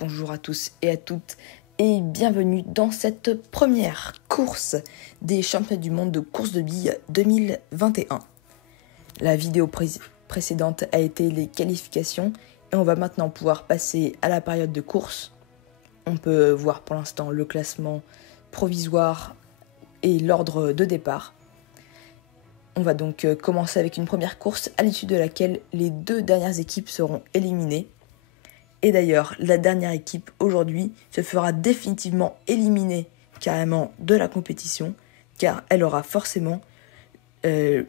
Bonjour à tous et à toutes et bienvenue dans cette première course des championnats du monde de course de billes 2021. La vidéo précédente a été les qualifications et on va maintenant pouvoir passer à la période de course. On peut voir pour l'instant le classement provisoire et l'ordre de départ. On va donc commencer avec une première course à l'issue de laquelle les deux dernières équipes seront éliminées. Et d'ailleurs, la dernière équipe aujourd'hui se fera définitivement éliminer carrément de la compétition car elle aura forcément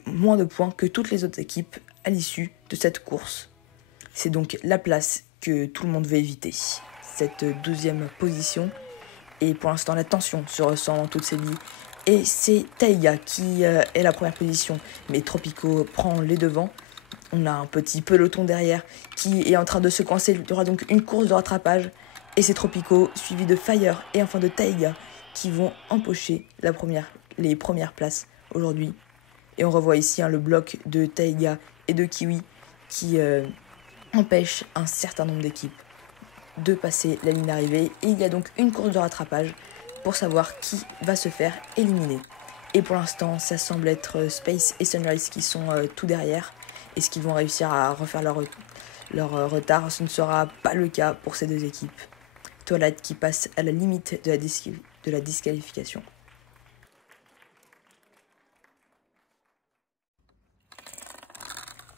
moins de points que toutes les autres équipes à l'issue de cette course. C'est donc la place que tout le monde veut éviter, cette 12e position. Et pour l'instant, la tension se ressent dans toutes ces billes. Et c'est Taiga qui est la première position, mais Tropico prend les devants. On a un petit peloton derrière qui est en train de se coincer. Il y aura donc une course de rattrapage. Et c'est Tropico, suivi de Fire et enfin de Taiga, qui vont empocher les premières places aujourd'hui. Et on revoit ici le bloc de Taiga et de Kiwi qui empêche un certain nombre d'équipes de passer la ligne d'arrivée. Et il y a donc une course de rattrapage pour savoir qui va se faire éliminer. Et pour l'instant, ça semble être Space et Sunrise qui sont tout derrière. Est-ce qu'ils vont réussir à refaire leur retard? Ce ne sera pas le cas pour ces deux équipes. Twilight qui passe à la limite de la disqualification.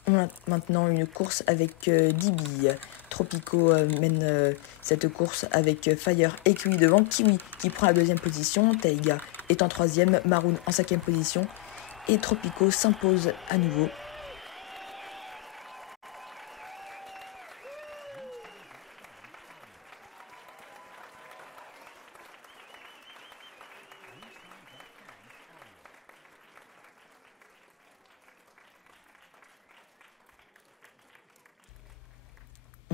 On a maintenant une course avec 10 billes. Tropico mène cette course avec Fire et Kiwi devant. Kiwi qui prend la deuxième position. Taiga est en troisième. Maroon en cinquième position. Et Tropico s'impose à nouveau.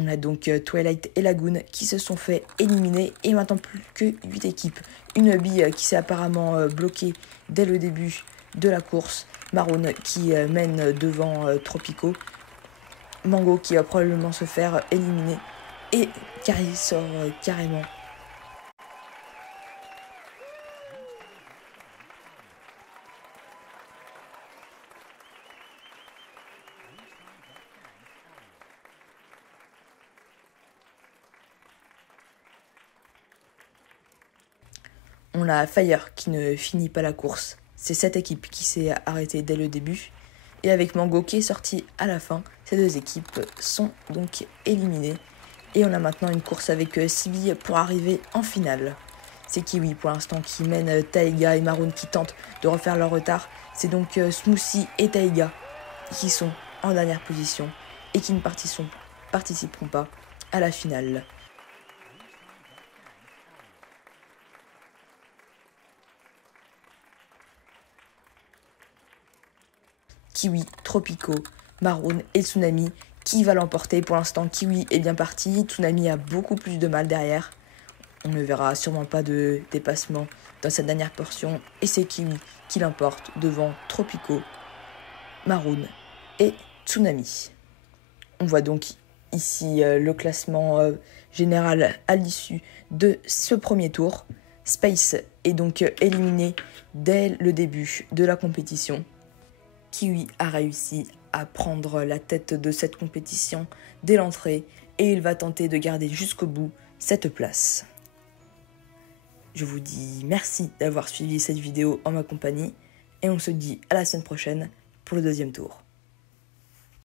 On a donc Twilight et Lagoon qui se sont fait éliminer et maintenant plus que 8 équipes. Une bille qui s'est apparemment bloquée dès le début de la course. Maroon qui mène devant Tropico. Mango qui va probablement se faire éliminer. Et Carrie sort carrément. On a Fire qui ne finit pas la course. C'est cette équipe qui s'est arrêtée dès le début. Et avec Mango qui est sorti à la fin, ces deux équipes sont donc éliminées. Et on a maintenant une course avec 6 billes pour arriver en finale. C'est Kiwi pour l'instant qui mène Taiga et Maroon qui tentent de refaire leur retard. C'est donc Smoothie et Taiga qui sont en dernière position et qui ne participeront pas à la finale. Kiwi, Tropico, Maroon et Tsunami. Qui va l'emporter? Pour l'instant, Kiwi est bien parti. Tsunami a beaucoup plus de mal derrière. On ne verra sûrement pas de dépassement dans cette dernière portion. Et c'est Kiwi qui l'emporte devant Tropico, Maroon et Tsunami. On voit donc ici le classement général à l'issue de ce premier tour. Space est donc éliminé dès le début de la compétition. Kiwi a réussi à prendre la tête de cette compétition dès l'entrée et il va tenter de garder jusqu'au bout cette place. Je vous dis merci d'avoir suivi cette vidéo en ma compagnie et on se dit à la semaine prochaine pour le deuxième tour.